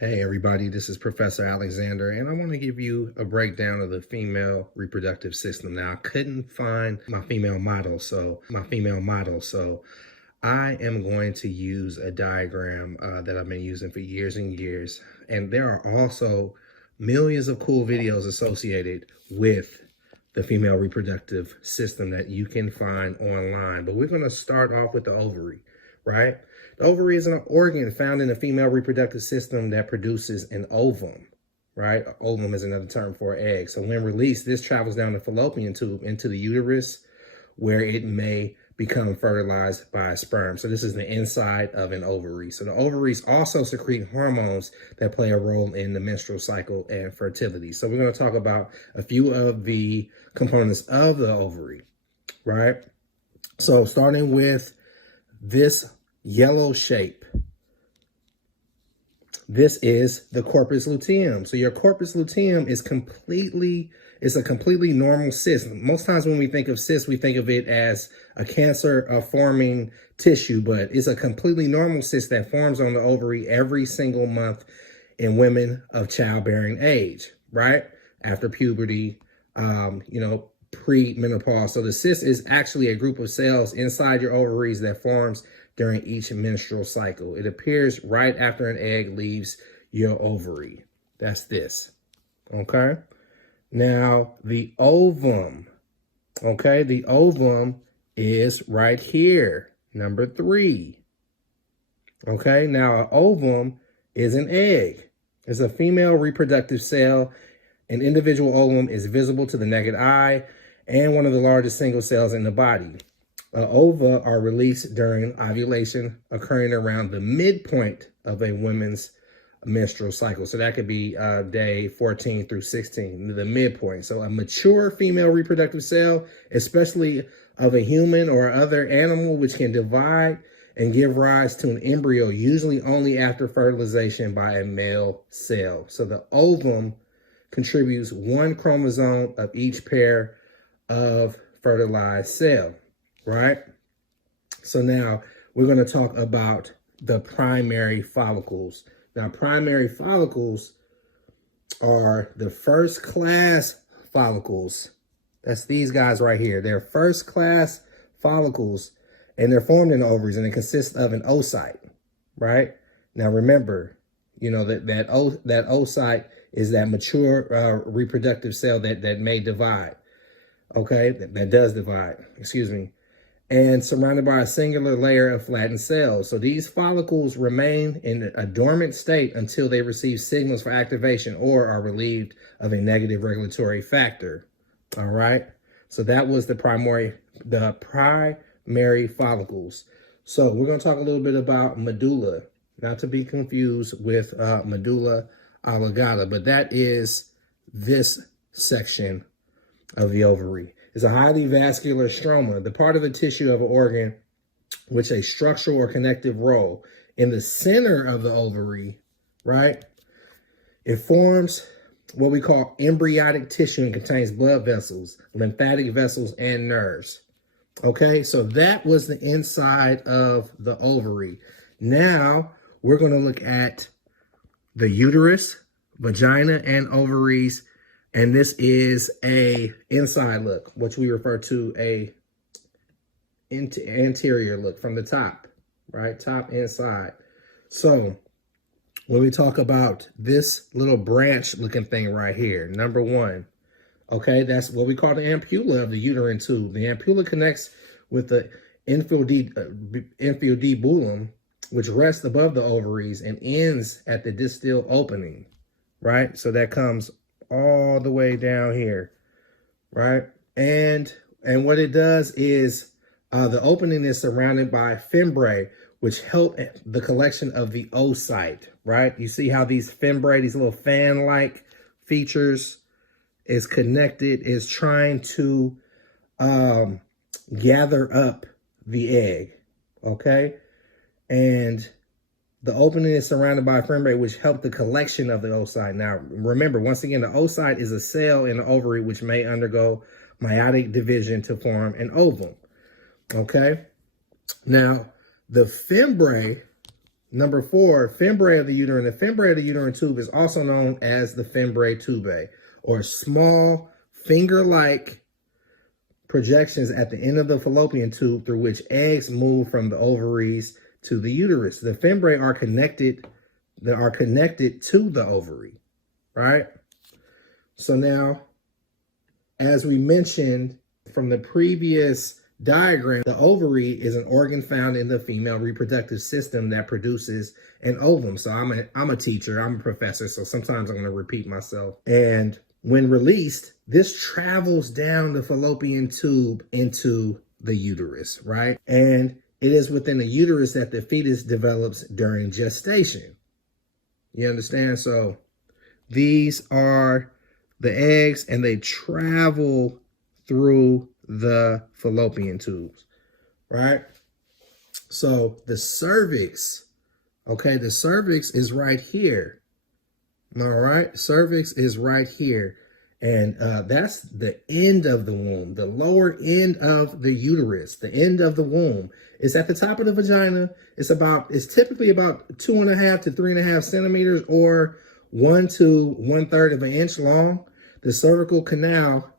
Hey everybody, this is Professor Alexander, and I want to give you a breakdown of the female reproductive system. Now, I couldn't find my female model, so I am going to use a diagram that I've been using for years and years. And there are also millions of cool videos associated with the female reproductive system that you can find online. But we're going to start off with the ovary, right? The ovary is an organ found in the female reproductive system that produces an ovum, right? Ovum is another term for an egg. So when released, this travels down the fallopian tube into the uterus, where it may become fertilized by a sperm. So this is the inside of an ovary. So the ovaries also secrete hormones that play a role in the menstrual cycle and fertility. So we're going to talk about a few of the components of the ovary, right? So starting with this yellow shape, this is the corpus luteum. So your corpus luteum is a completely normal cyst. Most times when we think of cyst, we think of it as a cancer forming tissue, but it's a completely normal cyst that forms on the ovary every single month in women of childbearing age, right? After puberty, pre-menopause. So the cyst is actually a group of cells inside your ovaries that forms during each menstrual cycle. It appears right after an egg leaves your ovary. That's this, okay? Now, the ovum, okay? The ovum is right here, number 3, okay? Now, an ovum is an egg. It's a female reproductive cell. An individual ovum is visible to the naked eye and one of the largest single cells in the body. Ova are released during ovulation, occurring around the midpoint of a woman's menstrual cycle. So that could be day 14 through 16, the midpoint. So a mature female reproductive cell, especially of a human or other animal, which can divide and give rise to an embryo, usually only after fertilization by a male cell. So the ovum contributes 1 chromosome of each pair of fertilized cell, right? So now we're going to talk about the primary follicles. Now, primary follicles are the first class follicles. That's these guys right here. They're first class follicles, and they're formed in the ovaries, and it consists of an oocyte, right? Now, remember, that oocyte is that mature reproductive cell that may divide. Okay, that does divide, excuse me, and surrounded by a singular layer of flattened cells. So these follicles remain in a dormant state until they receive signals for activation or are relieved of a negative regulatory factor. All right, so that was the primary follicles. So we're going to talk a little bit about medulla, not to be confused with medulla oblongata, but that is this section of the ovary. Is a highly vascular stroma, the part of the tissue of an organ which a structural or connective role. In the center of the ovary, right, it forms what we call embryonic tissue and contains blood vessels, lymphatic vessels, and nerves. Okay, so that was the inside of the ovary. Now we're going to look at the uterus, vagina, and ovaries. And this is a inside look, which we refer to a anterior look from the top, right? Top inside. So when we talk about this little branch looking thing right here, number 1, okay, that's what we call the ampulla of the uterine tube. The ampulla connects with the infundibulum, which rests above the ovaries and ends at the distal opening, right? So that comes all the way down here, right? And what it does is the opening is surrounded by fimbriae, which help the collection of the oocyte, right? You see how these fimbriae, these little fan-like features, is connected, is trying to gather up the egg, okay? And the opening is surrounded by a fimbriae, which help the collection of the oocyte. Now, remember, once again, the oocyte is a cell in the ovary which may undergo meiotic division to form an ovum. Okay? Now, the fimbriae Number 4, fimbriae of the uterine. The fimbriae of the uterine tube is also known as the fimbriae tubae, or small finger-like projections at the end of the fallopian tube through which eggs move from the ovaries to the uterus. The fimbriae are connected to the ovary, right? So now, as we mentioned from the previous diagram, the ovary is an organ found in the female reproductive system that produces an ovum. So I'm a teacher, I'm a professor, so sometimes I'm going to repeat myself. And when released, this travels down the fallopian tube into the uterus, right? And it is within the uterus that the fetus develops during gestation. You understand? So these are the eggs, and they travel through the fallopian tubes, right? So the cervix, okay, the cervix is right here. All right, cervix is right here. And that's the end of the womb, the lower end of the uterus, the end of the womb. It's at the top of the vagina. It's typically about 2.5 to 3.5 centimeters, or 1 to 1/3 of an inch long. The cervical canal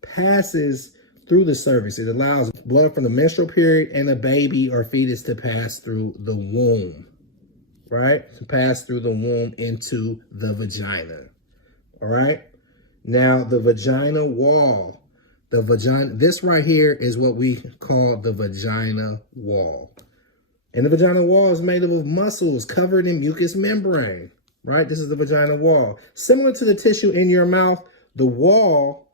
passes through the cervix. It allows blood from the menstrual period and a baby or fetus to pass through the womb, right? To pass through the womb into the vagina, all right? Now, the vagina wall. This right here is what we call the vagina wall. And the vagina wall is made up of muscles covered in mucous membrane, right? This is the vagina wall. Similar to the tissue in your mouth, the wall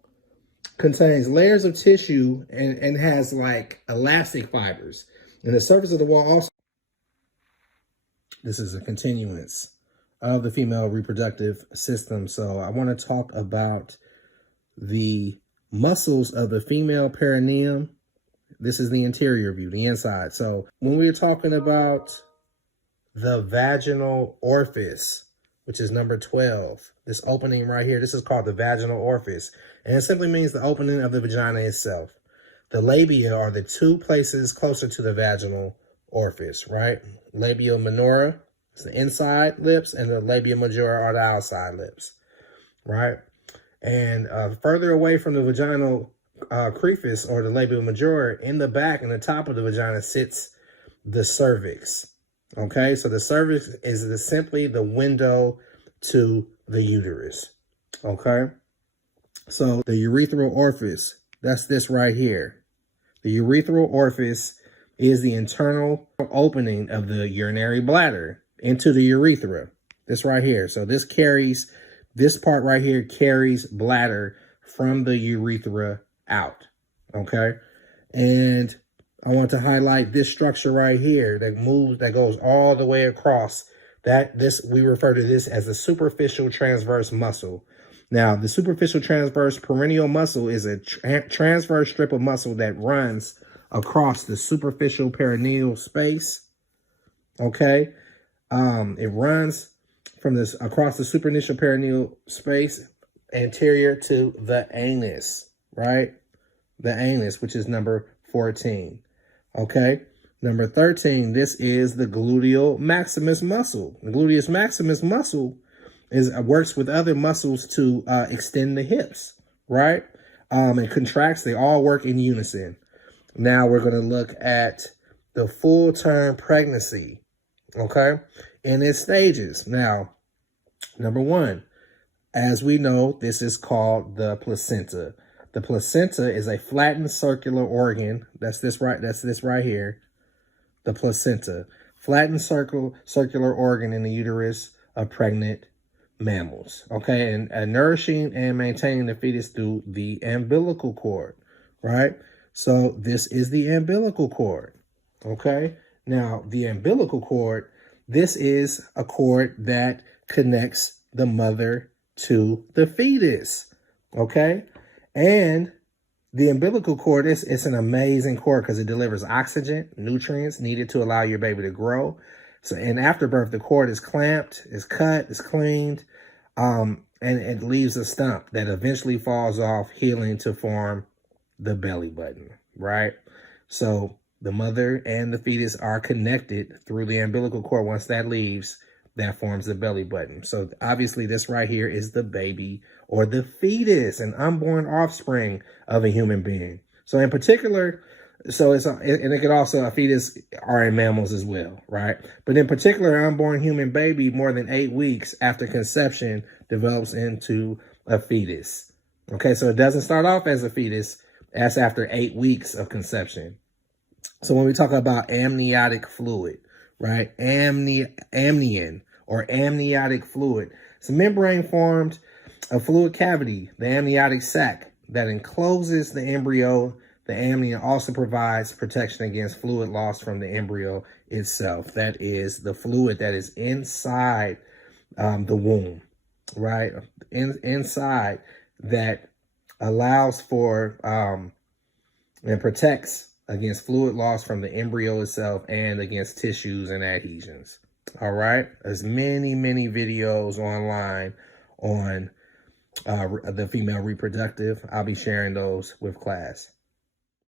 contains layers of tissue and has like elastic fibers. And the surface of the wall also, this is a continuance of the female reproductive system. So I want to talk about the muscles of the female perineum. This is the interior view, the inside. So when we're talking about the vaginal orifice, which is number 12, this opening right here, this is called the vaginal orifice. And it simply means the opening of the vagina itself. The labia are the two places closer to the vaginal orifice, right? Labia minora is the inside lips, and the labia majora are the outside lips, right? And further away from the vaginal orifice, or the labia majora, in the back and the top of the vagina sits the cervix. Okay, so the cervix is simply the window to the uterus. Okay, so the urethral orifice, that's this right here. The urethral orifice is the internal opening of the urinary bladder into the urethra. This right here. So this part right here carries bladder from the urethra out. Okay, and I want to highlight this structure right here that goes all the way across. We refer to this as the superficial transverse muscle. Now, the superficial transverse perineal muscle is a transverse strip of muscle that runs across the superficial perineal space. Okay, it runs across the superficial perineal space anterior to the anus, right? The anus, which is number 14. Okay, number 13, this is the Gluteus Maximus muscle. The Gluteus Maximus muscle works with other muscles to extend the hips, right? It contracts, they all work in unison. Now we're going to look at the full-term pregnancy, okay, in its stages. Now, number 1, as we know, this is called the placenta. The placenta is a flattened circular organ. That's this right here. The placenta. Flattened circular organ in the uterus of pregnant mammals. Okay, and nourishing and maintaining the fetus through the umbilical cord. Right? So this is the umbilical cord. Okay? Now, the umbilical cord, this is a cord that connects the mother to the fetus. Okay? And the umbilical cord it's an amazing cord because it delivers oxygen, nutrients needed to allow your baby to grow. So, and after birth, the cord is clamped, is cut, is cleaned, and it leaves a stump that eventually falls off, healing to form the belly button, right? So The mother and the fetus are connected through the umbilical cord. Once that leaves, that forms the belly button. So obviously this right here is the baby or the fetus, an unborn offspring of a human being. So in particular, and it could also, a fetus are in mammals as well, right? But in particular, an unborn human baby more than 8 weeks after conception develops into a fetus. Okay, so it doesn't start off as a fetus. That's after 8 weeks of conception. So when we talk about amniotic fluid, right? Amnion or amniotic fluid. It's a membrane formed a fluid cavity, the amniotic sac, that encloses the embryo. The amnion also provides protection against fluid loss from the embryo itself. That is the fluid that is inside the womb, right? Inside, that allows for and protects against fluid loss from the embryo itself and against tissues and adhesions. All right. There's many videos online on the female reproductive. I'll be sharing those with class.